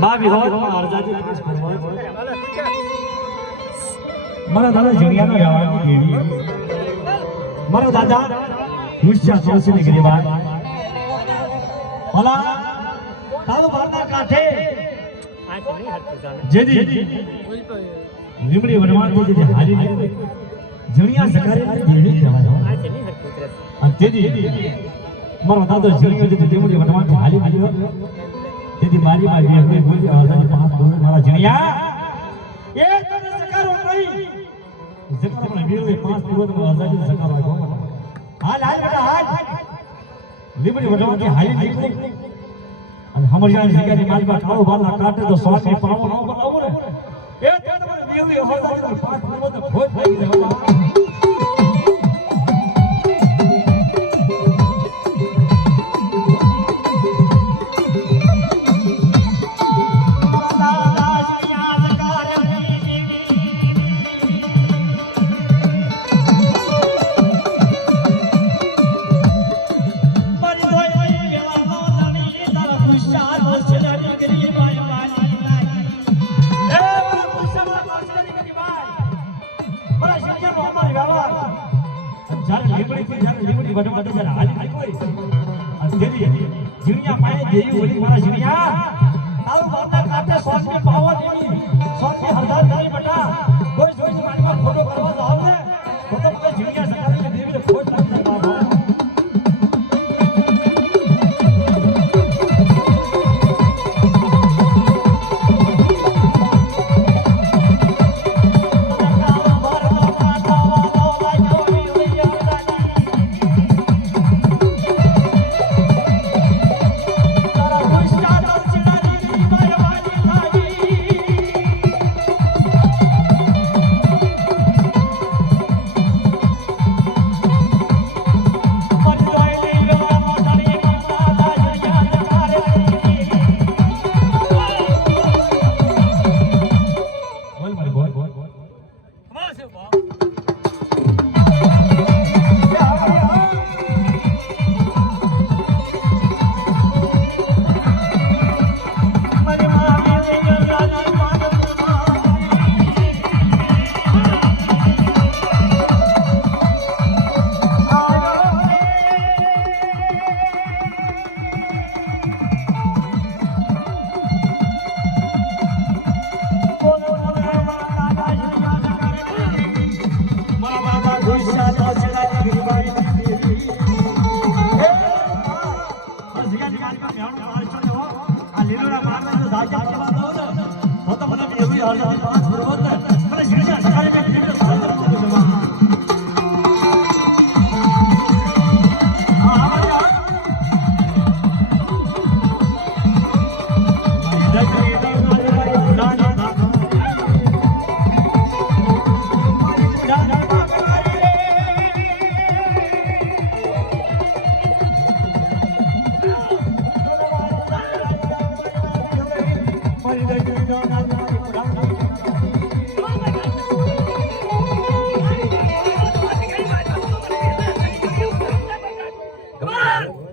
બાવી હોય? તો અરજાજી લગીશ ફરવા મારા દાદા જણિયાનો વ્યવહારની દેવી મારા દાદા હુશિયાર તુલસીની ગરીબાન ઓલા તાલુ ભારના કાંઠે જેદી લીમડી વડવાણથી જે હારી જણિયા સકારે દેવી કહેવાય અને તેથી મારા દાદા જણિયા જે લીમડી વડવાણથી હાલી નીકળ્યો તેથી મારી માં બેહની બોલી હજાર પાંચ બોલે મારા જણિયા એ તને સકારો નહીં જકર પણ વીરલે પાંચ પૂર્વત હજાર સકારો આપ્યો હાલ હાલ બેટા હાલ લીમડી વડવાણથી હારી નીકળી અને હમરજાની જગ્યાની માલમાં કાળો બારના કાંટે તો સ્વામી પાવો ન બનાવો ને એ તે તમારે વેવી હોય તો પાંચ પૂર્વત વડવાથી જ્યારે હાલી તેથી જીણિયા પાયે દેવી ઓલી મારા જીણિયા, બોલ આ લીલોડા મારને જો ધાજા કેવા તો તો મને બી એવી હરદાની Come on!